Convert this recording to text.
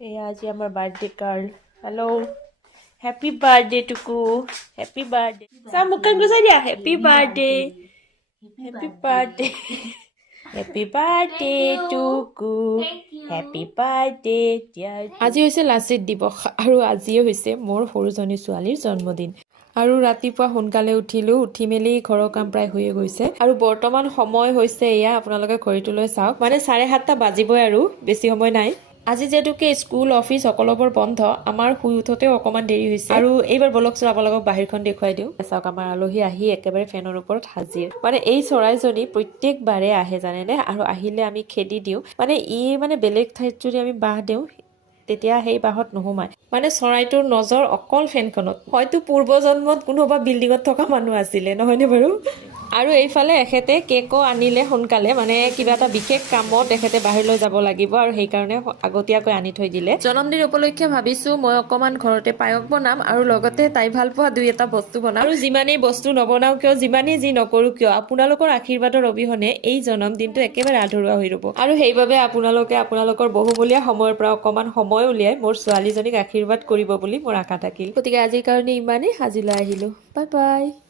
এয়া আজি আমাৰ birthday girl hello' happy birthday টুকু হেপী বাৰ্থডে চা মুখখন গুচাই দিয়া happy birthday happy birthday happy birthday টুকু হেপী বাৰ্থডে ডিয়াৰ আজি হৈছে লাচিত দিৱস আৰু আজিয়ে হৈছে মোৰ সৰুজনী ছোৱালীৰ জন্মদিন আৰু ৰাতিপুৱা সোনকালে উঠি মেলি ঘৰৰ কাম প্ৰায় হৈয়ে গৈছে আৰু বৰ্তমান সময় হৈছে এয়া আপোনালোকে ঘড়ীটোলৈ চাওক মানে 7:30 বাজিবই আৰু বেছি সময় নাই আজি যেতুকে স্কুল অফিস সকলোবোৰ বন্ধ আমাৰ শুই উঠতেও অকমান দেৰি হৈছে আৰু এইবাৰ বলকচোন আপোনালোকক বাহিৰখন দেখুৱাই দিওঁ চাওক আমাৰ আলহী আহি একেবাৰে ফেনৰ ওপৰত হাজিৰ মানে এই চৰাইজনী প্ৰত্যেকবাৰে আহে জানেনে আৰু আহিলে আমি খেদি দিওঁ মানে মানে বেলেগ ঠাইত যদি আমি বাহ দিওঁ তেতিয়া সেই বাহত নোহোমায় মানে চৰাইটোৰ নজৰ অকল ফেনখনত হয়তো পূৰ্বজন্মত কোনোবা বিল্ডিঙত থকা মানুহ আছিলে নহয়নে বাৰু আৰু এইফালে এখেতে কেকো আনিলে সোনকালে মানে কিবা এটা বিশেষ কামত এখেতে বাহিৰলৈ যাব লাগিব আৰু সেই কাৰণে আগতীয়াকৈ আনি থৈ দিলে জন্মদিন উপলক্ষে ভাবিছো মই অকমান ঘৰতে পায়স বনাম আৰু লগতে তাই ভাল পোৱা দুই এটা বস্তু বনাম আৰু যিমানেই বস্তু নবনাও কিয় যিমানেই যি নকৰো কিয় আপোনালোকৰ আশীৰ্বাদৰ অবিহনে এই জন্মদিনটো একেবাৰে আধৰুৱা হৈ ৰব আৰু সেইবাবে আপোনালোকে আপোনালোকৰ বহুমূলীয়া সময়ৰ পৰা অকমান সময় উলিয়াই মোৰ ছোৱালীজনীক আশীৰ্বাদ কৰিব বুলি মোৰ আশা থাকিল গতিকে আজিৰ কাৰণে ইমানেই আজিলৈ আহিলো বাই বাই